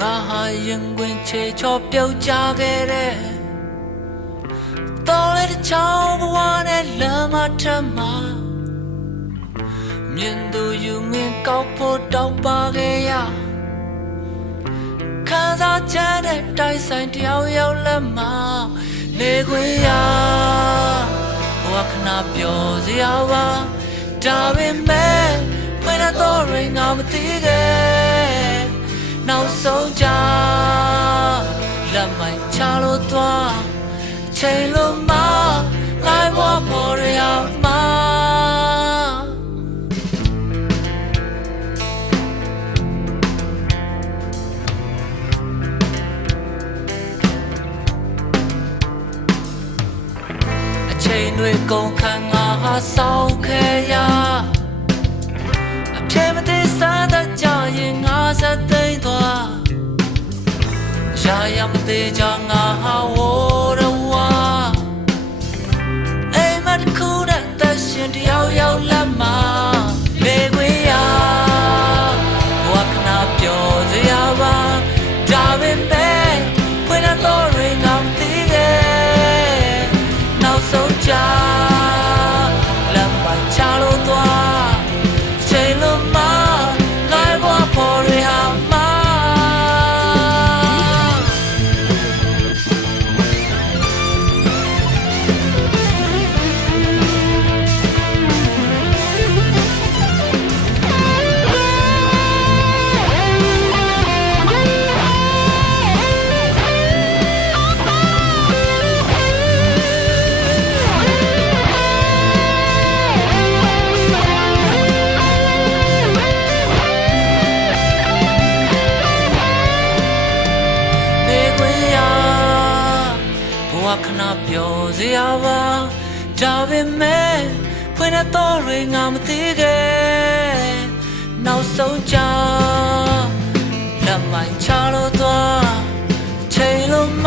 ငါဟာရင်ခွင်ချေချောပြုတ်ကြခဲ့တဲ့တော်လေးတစ်ချောင်းဘဝနဲ့လမ်းမထမမြင်သူယူငင်ကောက်ဖို့တောက်ပါခဲ့ရခံစားချက်နဲ့တိုက်ဆိုင်တယောက်ယောက်လက်မနေခွင့်ရဘဝခဏပျော်စရာပါဒါပေမဲ့မင်းတော့ရင်ငါမသိခဲ့နောက်ဆုံးကြလက်မိုက်ချလို့သွားချိန်လို့မလိုက်ပေါ်ရမှာအချိန်တွေကုန်ခန်းငါဟာစောင့်ခဲ့ရအပြေမသေးစားတဲ့ကြရင်ငါစသိမ့်သွားရာရမသေးကြငါဟာဝရဝအိမ်မတခုနဲ့တရှင်တယောက်ယောက်လက်မနေခွင့်ရဘဝခဏပျော်စရာပါဒါပေမဲ့ဖွင့်တော့ရင်ငါမသိခဲ့နောက်ဆုံးကြလက်မချလို့သွားချိန်လို့မလိုက်ပေါ်ရမှာခဏပျော်စရာပါဒါပေမဲ့ဖွင့်တော့ရင်ငါမသိခဲ့နောက်ဆုံးကြလက်မိုက်ချလို့သွားချိန်လို့မ